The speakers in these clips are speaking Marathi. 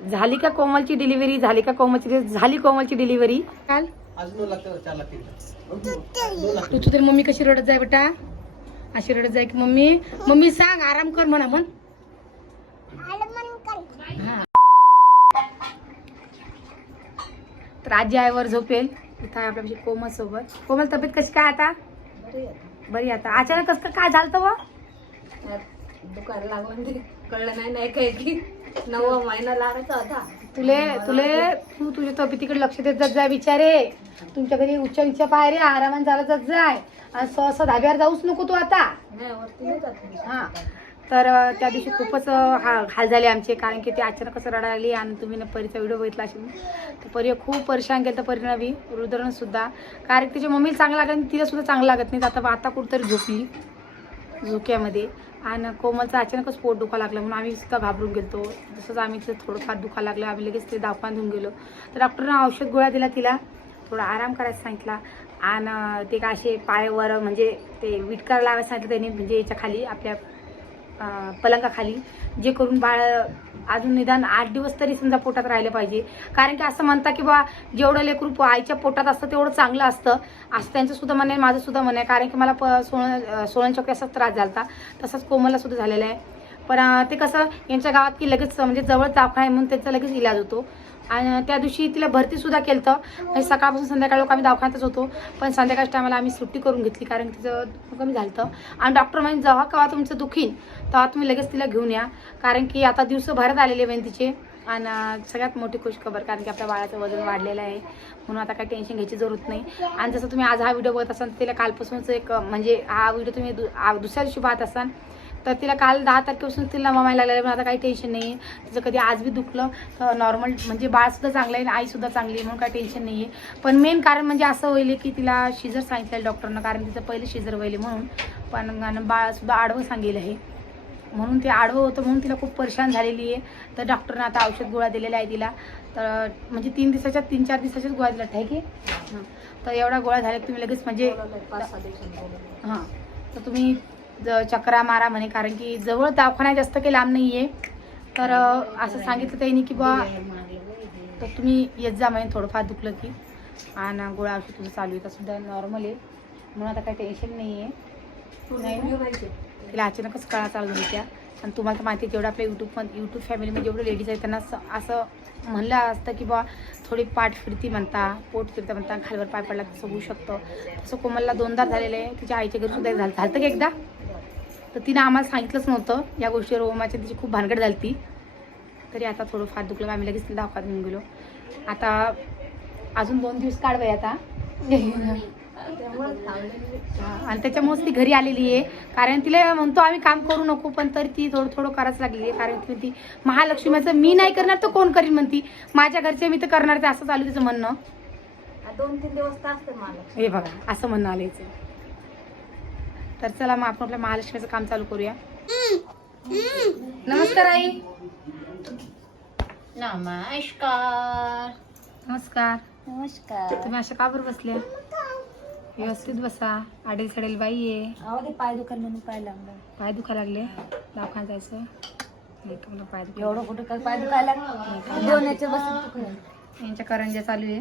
झाली का कोमलची डिलिव्हरी? झाली का कोमलची झाली कोमलची डिलिव्हरी? काल? तू तरी मम्मी कशी रडत जाय बेटा? अशी रडत जाय की मम्मी? मम्मी सांग आराम कर म्हणा म्हण. हा. तर आजी आईवर झोपेल. इथं आहे आपल्या कोमल सोबत. कोमल तब्येत कशी काय आता? बरी आता. अचानक कसं काय झालं व? दुकान लागून कळलं नाही नाही काय की. नववा महिना लागायचा होता. तुले तुले तू तुझ्या तब्येतीकडे लक्ष देत जात जाय बिचारे. तुमच्या घरी उच्च उच्च पायरे आरामात झाला जात जाय. आणि सहसा धाब्यावर जाऊच नको तू आता. नाही वरती नाही जात मी. हा. तर अं, त्या दिवशी खूपच अं, हा हाल झाले आमचे कारण की ते अचानकच रडायला लागली आणि तुम्ही ना परीचा व्हिडिओ बघितला असेल. तर परी खूप परेशान केलं तर परीनं बी रुद्रनं सुद्धा. कारण तिच्या मम्मीला चांगलं लागत नाही तिला सुद्धा चांगलं लागत नाही. आता आता कुठंतरी झोपली. झोक्यामध्ये. आणि कोमलचं अचानकच पोट दुखा लागलं म्हणून आम्ही सुद्धा घाबरून गेलो जसंच आम्ही तिथं थोडंफार दुखा लागलं. आम्ही लगेच ते दवाखान्यात घेऊन गेलो. तर डॉक्टरनं औषध गोळ्या दिला तिला. थोडा आराम करायला सांगितला. आणि ते काय असे पायावर म्हणजे ते विटकार लावायला सांगितलं त्यांनी म्हणजे याच्या खाली आपल्या पलंगाखाली जे करून बाळ अजून निदान आठ दिवस तरी समजा पोटात राहिलं पाहिजे. कारण की असं म्हणतात की बा जेवढं लेकरू आईच्या पोटात असतं तेवढं चांगलं असतं. असं त्यांचं सुद्धा म्हणणं माझं सुद्धा म्हणणं आहे. कारण की मला प सोळा सोळण चौक्याचाच त्रास झाला तसंच कोमलला सुद्धा झालेला आहे. पण ते कसं यांच्या गावात की लगेच म्हणजे जवळ दवाखाना आहे म्हणून त्यांचा लगेच इलाज होतो. आणि त्या दिवशी तिला भरती सुद्धा केलं होतं म्हणजे सकाळपासून संध्याकाळ लोक आम्ही दवाखान्यातच होतो. पण संध्याकाळच्या टायमाला आम्ही सुट्टी करून घेतली कारण तिचं कमी झालं तर आणि डॉक्टर म्हणजे जेव्हा केव्हा तुमचं दुखीन तेव्हा तुम्ही लगेच तिला घेऊन या. कारण की आता दिवस भरत आलेले आहे तिचे. आणि सगळ्यात मोठी खुश खबर कारण की आपल्या बाळाचं वजन वाढलेलं आहे. म्हणून आता काही टेन्शन घ्यायची जरूरत नाही. आणि जसं तुम्ही आज हा व्हिडिओ बघत असाल तर तिला कालपासूनच एक म्हणजे हा व्हिडिओ तुम्ही दु- आ- दुसऱ्या दिवशी पाहत असाल. तर तिला काल दहा तारखेपासून तिला ममायला लागलेलं पण आता काही टेन्शन नाही आहे तिचं कधी आज बी दुखलं तर नॉर्मल म्हणजे बाळसुद्धा चांगलं आहे आणि आईसुद्धा चांगली आहे म्हणून काही टेन्शन नाही आहे पण मेन कारण म्हणजे असं होईल की तिला शिजर सांगितलं डॉक्टरनं कारण तिचं पहिलं शिजर व्हायले म्हणून. पण बाळसुद्धा आडवं सांगेल आहे. म्हणून ते आडवं होतं म्हणून तिला खूप परेशान झालेली आहे. तर डॉक्टरनं आता औषध गोळ्या दिलेल्या आहे तिला. तर म्हणजे तीन दिवसाच्या तीन चार दिवसाच्याच गोळ्या दिल्या आहे की? हां तर एवढ्या गोळ्या झाल्या की तुम्ही लगेच म्हणजे. हां. तर तुम्ही ज- चक्रा मारा म्हणे कारण की जवळ दवाखाना जास्त काही लांब नाही आहे तर असं सांगितलं त्यांनी की बा तर तुम्ही येत जा म्हणे थोडंफार दुखलं की. आणि गोळ्या औषध तुझं चालू आहे सुद्धा नॉर्मल आहे. म्हणून आता काही टेन्शन नाही आहे. तिला अचानकच कळा चालू झाली त्या. आणि तुम्हाला तर माहिती जेवढं आपल्या यूट्यूब यूट्यूब फॅमिलीमध्ये जेवढे लेडीज आहेत त्यांना असं- असं म्हणलं असतं की बा थोडी पाठ फिरती म्हणता पोट फिरतं म्हणता खालवर पाय पडला तसं होऊ शकतं. तसं कोमलला दोनदा झालेलं आहे. तिच्या आईच्या घरी सुद्धा झालं झालं की एकदा? तर तिनं आम्हाला सांगितलंच नव्हतं. या गोष्टीवर ओमाच्या तिची खूप भानगड झाली ती तरी आता थोडं फार दुखलं. आम्ही लगेच तिला दवाखान्यात घेऊन गेलो. आता अजून दोन दिवस काढवय आता. हा, आणि त्याच्यामुळेच ती घरी आलेली आहे. कारण तिला म्हणतो आम्ही काम करू नको पण तरी ती थोडं थोडं करायच लागली आहे. कारण की ती महालक्ष्मीचं मी नाही करणार तर कोण करीन? म्हणती. माझ्या घरचे मी तर करणार ते असं चालू तिचं म्हणणं. दोन तीन दिवस तर असते मला हे बघा असं म्हणणं आलं. तर चला मग आपण आपल्या महालक्ष्मीचं काम चालू करूया. नमस्कार आई. नमस्कार. नमस्कार. नमस्कार. तुम्ही अशा का बरं बसल्या? व्यवस्थित बसा. आडेल सडेल बाई आहे. अहो ते पाय दुकान म्हणून पाय लागलं पाय दुखा लागले. दवाखान्यात जायचं. नाही का मला पाय दुखा एवढं कुठं काय पाय दुखायला याच्या बसून दुखलं. यांच्या करंज्या चालू आहे.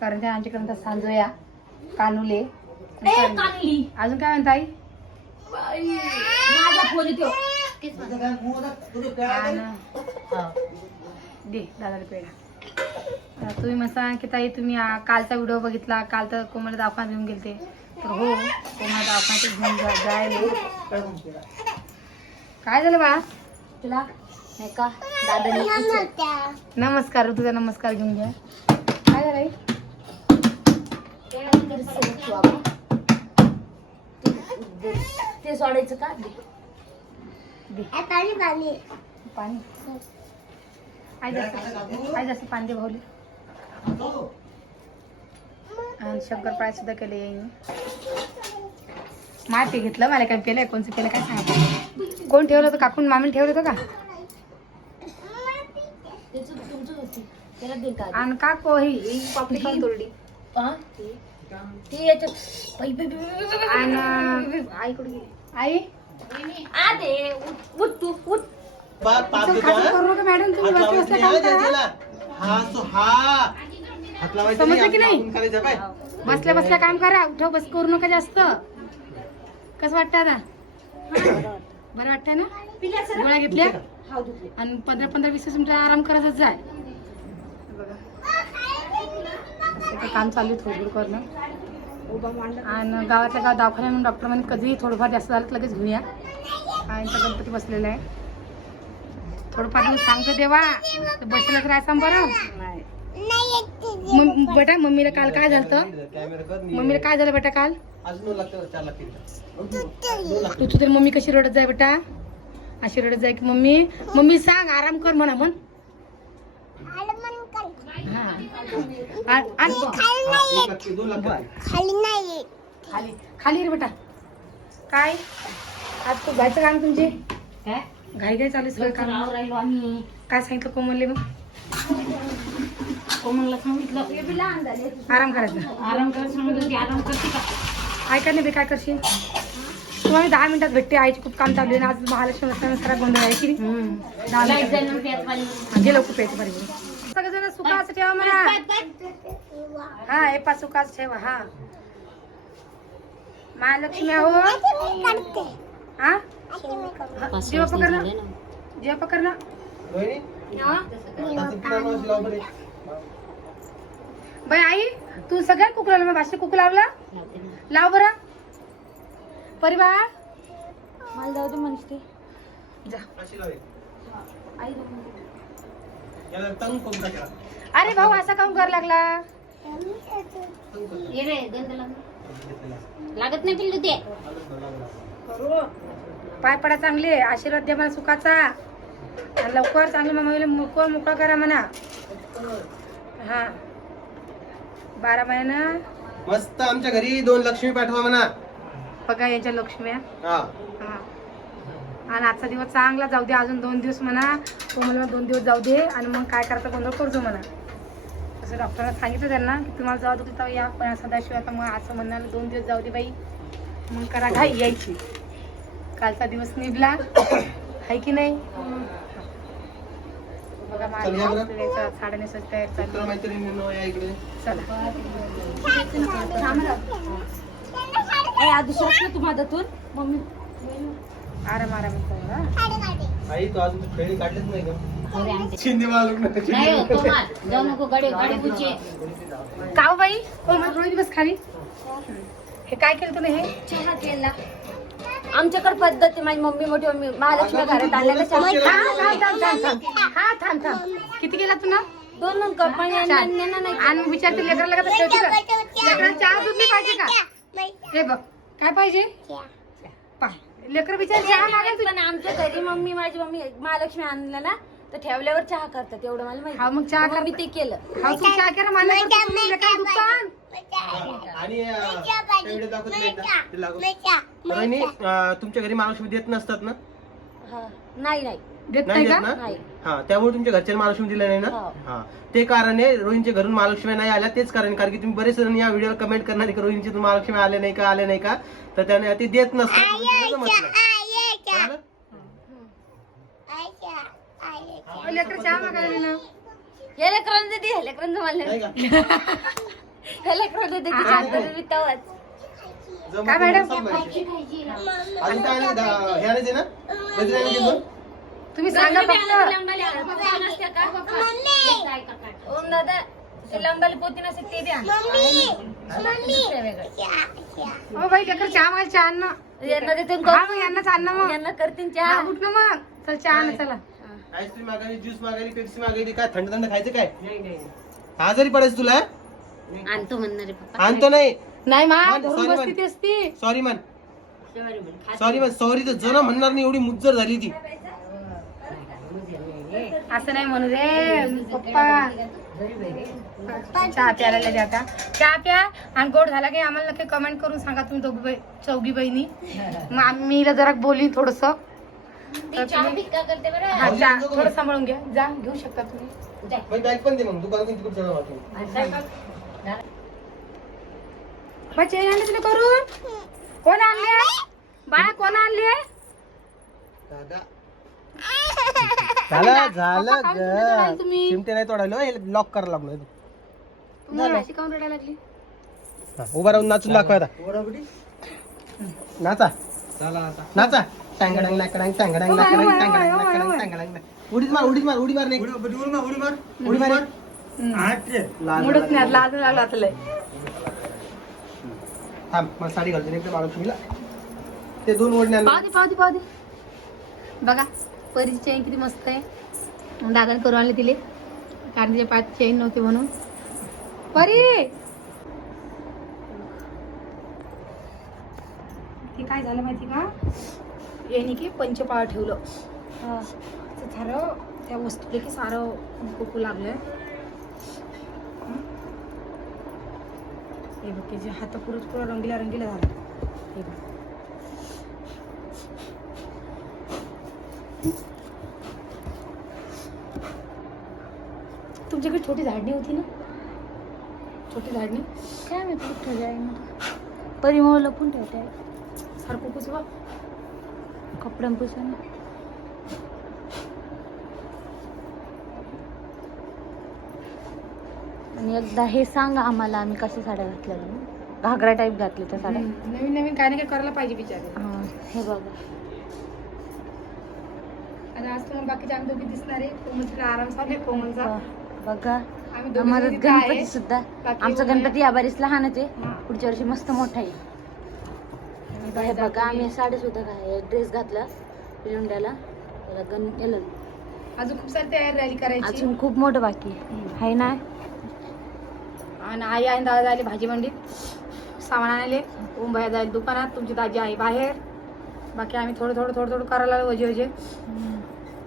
करंज्या आमच्याकडे सांजोया कानुले. कानली. अजून काय म्हणता आई माझा फोन येतो. दे दादाला पेढा. अं, तुम्ही म्हणता की ताई तुम्ही आ, कालचा व्हिडिओ बघितला काल तर कोमला दवाखान्यात घेऊन गेलते. तर हो कोमला दवाखान्यात घेऊन जा जायले काय झालं बा? तुला? नाही का? दादानी नमस्कार. तुझा नमस्कार घेऊन घ्या. काय झालं आई? ते सोडायचं का? दे. पाणी आई जास्त आई जास्त पाणी दे भाऊले. आणि शंकरपाळ्या सुद्धा केले यांनी. माती घेतलं मला काय केलंय कोणचं केलं काय सांगा कोण ठेवलं होतं? काकून मामीने ठेवलं होतं का? आणि काकू ही पापडी पण? ती याच्यात पै- पै- पै- पै- पै- पै- आणि आई कुठे गेली आई आ दे उठ उठ तू उठ बा- पाप चल, देतो, खाली हा? करू नका मॅडम तुम्ही हात बसल्या लावायचं बसल्या नाही, काम हा, करा त्याला. हा सो हा हात लावायचं समजलं की नाही? आपण करायचं बाय बसल्या बसल्या काम करा उठव बस करू नका जास्त कसं वाटतं आता बरं वाटतंय ना गोळ्या घेतल्या. आणि पंधरा पंधरा वीस वीस मिनिटं आराम करायचं जाय बघा असं ते काम चालू आहे थोडं करणं. आणि गावातल्या गावात दवाखान्या म्हणून डॉक्टर म्हणे कधी थोडंफार जास्त झालं लगेच घेऊन या. आणि गणपती बसलेला आहे. थोडंफार तुम्ही सांगतो देवा तर बसलं तर असं बरं. बेटा मम्मीला काल काय झालं मी- मम्मीला काय झालं बेटा काल? लागतील तू तरी मम्मी कशी रडत जाय बेटा? अशी रडत जाय की मम्मी मम्मी सांग आराम कर म्हणा म्हण. हा. हा, दोन लागतील खाली खाली रे बेटा. काय? आज तू घायचं काम तुमचे? काय? घाई घाई चालू आहे सगळं काम. राहिलो आम्ही. काय सांगितलं कोमलले मग? कोमलला सांगितलं. आराम करायचा. आराम कर सांगितलं की आराम करते का? ऐका नाही बे काय करशील? तुम्हाला दहा मिनिटात भेटते आईची खूप काम चालू आहे ना आज महालक्ष्मी असताना सगळा गोंधळ आहे की नाही? दहा मिनिटात. हा, गेलं खूप यायचं बरोबर सगळेजण सुखाचं ठेवा म्हणा. हा हे पा सुखाच ठेवा हा. महालक्ष्मी आहो. हा? जेव्हा पकड ना पकड हा? बरे. बाई आई तू सगळ्यात कुकू लावला भाषे कुकू लावला? लाव बरं. परिवार? मला जाऊ दे म्हणते. जा. अशी लाव. एक. आई याला तंग करून टाका. अरे भाऊ असा काऊन कर लागला? ये रे गंध. लागत नाही पिल्लू ते. पाय पडा चांगले आशीर्वाद द्या मला सुखाचा. आणि लवकर चांगली मम्मीला मोकळ मोकळा करा म्हणा. हा. बारा महिना. मस्त आमच्या घरी दोन लक्ष्मी पाठवा म्हणा. बघा यांच्या लक्ष्म्या. आणि आजचा दिवस चांगला जाऊ दे अजून दोन दिवस म्हणा. कोमलला दोन दिवस जाऊ दे आणि मग काय करायचं गोंधळ करतो म्हणा. असं डॉक्टरने सांगितलं त्यांना की तुम्हाला जाऊ दे तेव्हा या पण सदाशिव आता मग असं म्हणाल दोन दिवस जाऊ दे बाई. मग करा घाई यायची. कालचा दिवस निघला. आहे की नाही? बघा. माझ्या साड्या नेसायची तयार चालू तू मदतून मम्मी आराम आराम करू हा? आई तू अजून खेळी काढलेच नाही का. शिंदे हो, बुचे काव बाई? कोमल रोहित बस खाली. हे काय केलं तुम्ही हे? चहा केला. आमच्याकडे पद्धत माझी मम्मी मोठी मम्मी. महालक्ष्मी घरात का हा थांब थांब हा थांब किती गेला तू ना? दोन दोन कप पाणी आणि विचारते लेकराला का का लेकराला चहा दूध नाही पाहिजे का? हे बघ काय पाहिजे? लेकर विचार चहा मागायचं पण आमच्या घरी मम्मी माझी मम्मी महालक्ष्मी आणलं ना तर ठेवल्यावर चहा करतात एवढं मला माहिती हा मग चहा मग मी ते केलं हा तू चहा करा मला आणि अं, त्या व्हिडिओ दाखवत नाही का? ते लागू. रोहिणी अं, तुमच्या घरी महालक्ष्मी देत नसतात ना हा. नाही नाही देत नाही नाही देत का ना नाही हा त्यामुळे तुमच्या घरच्या महालक्ष्मी दिल्या नाही ना हो. हा ते कारण आहे रोहिणीच्या घरून महालक्ष्मी नाही आल्या तेच कारण आहे. कारण की तुम्ही बरेच जण या व्हिडिओला कमेंट करणार आहे की रोहिणीची तुम्ही महालक्ष्मी आले नाही का आले नाही का तर त्याने ते देत नसतात म्हणून तुला जमत नाही. कळालं? लेकर चहा मागायला ना हे लेकरांना देते हे लेकरांना मला नाही नाही. का? हे लेकरांना देते चहा करून मी तेव्हाच. जमत काय नाही, मॅडम? सांभाळायची. अजून काय नाही दा- हे आणायचे ना आणायचे दोन? तुम्ही सांगा बी फक्त. लंबाले. पोती नसते का? ओम दादा ते लंबाली पोती नसते ते द्या दुसरं वेगळं. हो बाई लेकर चहा मागायला चहा आण ना. यांना देते हा मग यांनाच आण ना मग. यांना करतील हा चहा. उठ ना मग. चल चहा आण चला. आईस्क्रीम मागायली ज्यूस मागायली पेप्सी मागायली काय थंड थंड खायचं काय? आजारी पडायचं तुला? आणतो म्हणणार आहे पप्पा. आणतो नाही. नाही मा मान, धरून sorry, बसती मान. ती. असती सॉरी मन सॉरी मन सॉरी तर जण म्हणणार नाही एवढी मुज्जर झाली ती. असं नाही म्हणू रे पप्पा. चहा प्यायला लागले आता. चहा प्या आणि गोड झाला की आम्हाला नक्की कमेंट करून सांगा तुम्ही दोघी चौघी बहिणी. मग आम्ही जरा बोली थोडस. हा थोडं सांभाळून घ्या. जा घेऊ शकता तुम्ही. मग. चेन आणले तुला करून? कोण आणले? बाळा कोण आणले? दादा. झालं झालं ग. तुम्ही? चिमटे नाही तोडायलो. हे लॉक करायला लागलो रडायला हा, उभा राहून नाचून दाखवा आता. नाचा. नाचा. टांगडांग नाकडांग टांगडांग नाकडांग टांगडांग नाकडांग टांगडांग. उडीच मार उडीच मार उडी मार नाही. उडी मार लाज मुडच लागली. नाही लाज लागला आता लय थांब मला साडी घालतो ते दोन ओढण्या दे दे पाहू दे. बघा. परीची चेन किती मस्त आहे. दादाने करून आणले तिले. कारण तिचे पाच चेन नव्हती म्हणून. परी! ते काय झालं माहिती का? याने की पंचपाळ ठेवलं. ते सारं त्या वस्तू की सारं कुकू लागलं हे? बघ जे हात पुरत पुरा रंगीला रंगीला झालं. हे बघ. छोटी झाडणी होती ना? छोटी झाडणी? काय मी कुठं जाईन परिमळ लपून ठेवते सारखं कुच बघ कपड्यांपासून आणि एकदा हे सांगा आम्हाला आम्ही कशा साड्या घातल्या. घागरा टाईप घातले त्या साड्या. नवीन नवीन काय ना काय करायला पाहिजे बिचारे. हा, हे बघा. आणि आज तुम्हाला बाकीचे आम्ही दोघी दिसणार आहे. कोमलचा आराम चालू आहे कोमलचा. बघा आम्हाला. गणपती सुद्धा. आमचा गणपती या बारीस लहानच आहे. पुढच्या वर्षी मस्त मोठा आहे. बाहेर बघा आम्ही साडी सुद्धा काय ड्रेस घातला पिरुंड्याला. त्याला गण याला अजून खूप सारी तयारी राहिली करायची. अजून खूप मोठं बाकी आहे. ना? आणि आई आणि दादा जायले भाजी मंडीत सामान आणायले ओम भैया जाईल दुकानात तुमची दाजी आहे बाहेर. बाकी आम्ही थोडं थोडं थोडं थोडं करायला वजे वजे.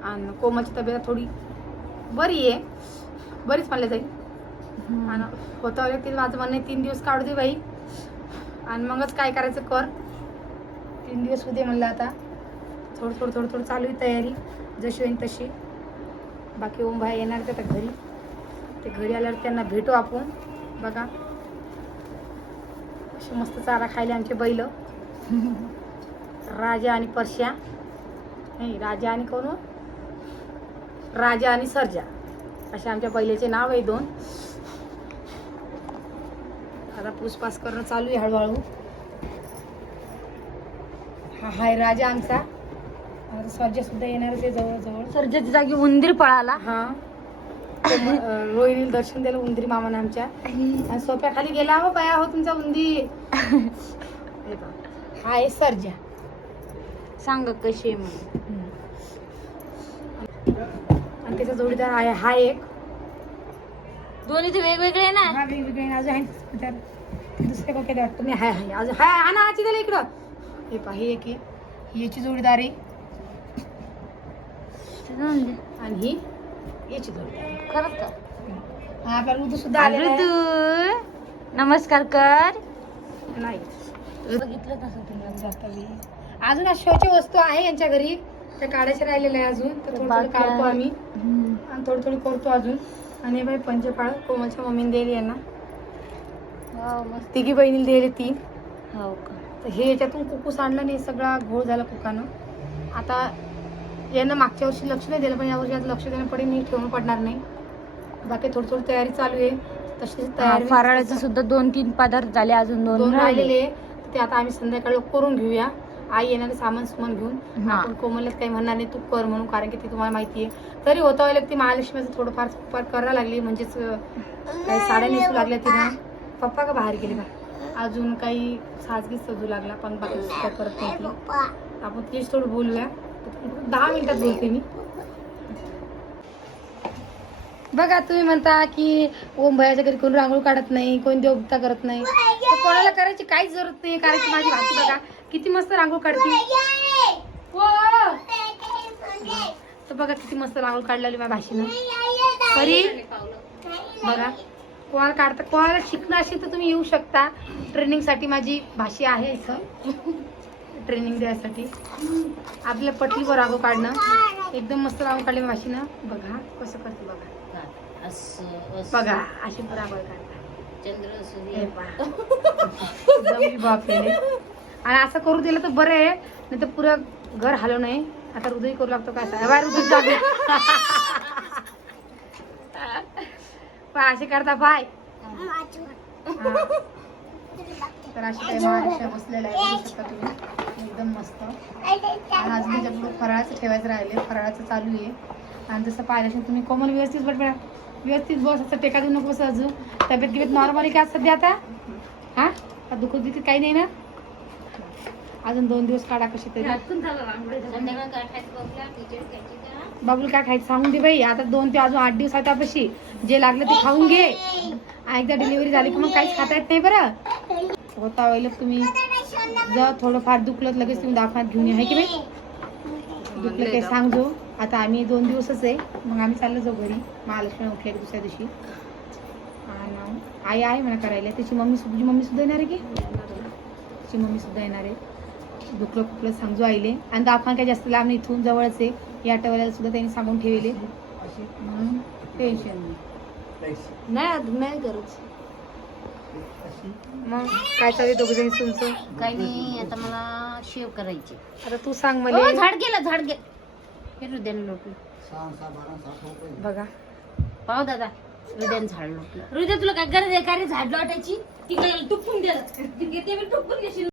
आणि कोमलची तब्येत थोडी बरी आहे. बरीच म्हणलं जाईल. आणि होतं की माझं म्हणणं तीन दिवस काढू दे बाई. आणि मगच काय करायचं कर. तीन दिवस होते म्हणलं आता. थोडं थोडं थोडं थोडं चालू आहे तयारी. जशी होईल तशी. बाकी ओम भाई येणार ते आता घरी. ते घरी आल्यावर त्यांना भेटू आपण. बघा. असे मस्त चारा खायले आमचे बैल. राजा आणि परश्या. नाही राजा आणि कोण हो? राजा आणि सर्जा. असे आमच्या बैलाचे नाव आहे दोन. आता पुसपास करणं चालू आहे हळूहळू. हा हाय राजा आमचा. सर्जा सुद्धा येणार आहे जवळ जवळ सर्जाच्या जागी उंदीर पळाला. हा. रोहिणी दर्शन द्यायला उंदरी मामाने आमच्या. आणि सोप्या खाली गेला हो बाया हो तुमचा उंदीर. हे. हा आहे सर्जा. सांग कशी आहे म्हणून. आणि त्याचा जोडीदार आहे हा एक. दोन्ही ते वेगवेगळे ना? हा वेगवेगळे अजून आहे. तर दुसऱ्या कोणत्या वाटतं नाही हाय हाय अजून हाय हा ना आची त्याला इकडं. हे पहा हे एक आहे. याची जोडीदार आहे. आणि ही याची जोडीदार आहे. खरंच का? हा, आपला ऋतू सुद्धा नमस्कार कर. नाही. बघितलं तसं तुम्ही. अजून अशाची वस्तू आहे यांच्या घरी. त्या काढायच्या राहिलेल्या आहे अजून. तर थोडं थोडं काढतो आहे. आम्ही. आणि थोडं थोडं करतो अजून. आणि हे बाई पंचफाळ कोमलच्या मम्मीने दिली यांना वाव, मस्त. तिघी बहिणीला दिले तीन हो का? तर हे याच्यातून कुकूस आणलं नाही सगळा घोळ झाला कुकानं. आता यानं मागच्या वर्षी लक्ष नाही दिलं पण या वर्षी आता लक्ष देणं पडेल नाही ठेवणं पडणार नाही. बाकी थोडी थोडी तयारी चालू आहे. तशी हा, तयारी फराळाचे सुद्धा दोन तीन पदार्थ झाले अजून दोन दोन राहिले. राहिलेले आहे. ते आता आम्ही संध्याकाळी करून घेऊया. आई येणार सामान सुमान घेऊन हा. आपण कोमलला काही म्हणणार नाही तू कर म्हणून कारण की ती तुम्हाला माहिती आहे. तरी होता वेळेला ती महालक्ष्मीचं थोडंफार फार करायला लागली म्हणजेच अं, काही साड्या नेसू लागल्या तिनं. पप्पा का बाहेर गेले का? अजून काही साजगीच सजू लागला पण बाकी काय करत नाही ती. आपण तिची थोडं बोलूया. दहा मिनिटात बोलते मी. बघा तुम्ही म्हणता की ओम भयाच्या घरी कोण रांगोळी काढत नाही कोण देवता करत नाही. तर कोणाला करायची काहीच जरूरत नाही कारण की माझी भाची बघा किती मस्त रांगोळी काढते. हो. तर बघा किती मस्त रांगोळी काढलेली माझ्या भाषेनं. तरी बघा. कोणाला काढता कोणाला शिकणं असेल तर तुम्ही येऊ शकता. ट्रेनिंगसाठी माझी भाषी आहे इथं. ट्रेनिंग द्यायसाठी. आपल्या पटलीवर रांगोळी काढणं. एकदम मस्त रांगोळी काढली भाषीनं. बघा कसं करते बघा. बघा अशी रांगोळी काढता हे. जमली बापरे आणि असं करू दिलं तर बरं आहे. नाही तर पुरं घर हलव नाही आता हृदय करू लागतो काय सांगा बाहेर हृदय जागे. पाय असे करता पाय तर अशी काही महाराष्ट्र बसलेला आहे शकता तुम्ही. एकदम मस्त. आणि मी त्याच्यापुढे फराळाचं ठेवायचं राहिले फराळाचं चालू आहे. आणि जसं पाहिलं असेल तुम्ही कोमल व्यवस्थित बट व्यवस्थित बस. असं टेका देऊ नको बस अजून तब्येत गिबेत नॉर्मली काय सध्या आता? हा? दुखत काही नाही ना? अजून दोन दिवस काढा कशी तरी. बाबूला काय खायचं सांगून दे बाई. आता दोन ते अजून आठ दिवस आहे त्यापाशी जे लागलं ते खाऊन घे. एकदा डिलिव्हरी झाली की मग काहीच खाता येत नाही बरं. होता वेळेला तुम्ही. जर थोडंफार दुखलं लगेच तुम्ही दवाखान्यात घेऊन या आहे की नाही दुखलं काही सांगजो आता आम्ही दोन दिवसच आहे. मग आम्ही चाललो जाऊ घरी. महालक्ष्मी उठल्या की दुसऱ्या दिवशी. आणि आई आहे म्हणा करायला. त्याची मम्मी तुझी मम्मी सुद्धा येणार आहे की? तिची मम्मी सुद्धा येणार आहे. दुखलं खुपलं समजू आईले. आणि दवाखाना काही जास्त लांब नाही इथून जवळच आहे. या आठवड्याला सुद्धा त्यांनी सांगून ठेवले म्हणून टेन्शन नाही. नाही नाही गरज. मग काय चालू दोघ जणी तुमचं? काही नाही आता मला शेव करायची. आता तू सांग हो मला झाड गेलं झाड गे हे हृदयाने लोटलं. बघा. पाहू दादा. हृदयाने झाड लोटलं हृदय तुला काय गरज आहे? का रे झाड लोटायची तिकडे काय टुकून तिकडे ते टुकून घेशील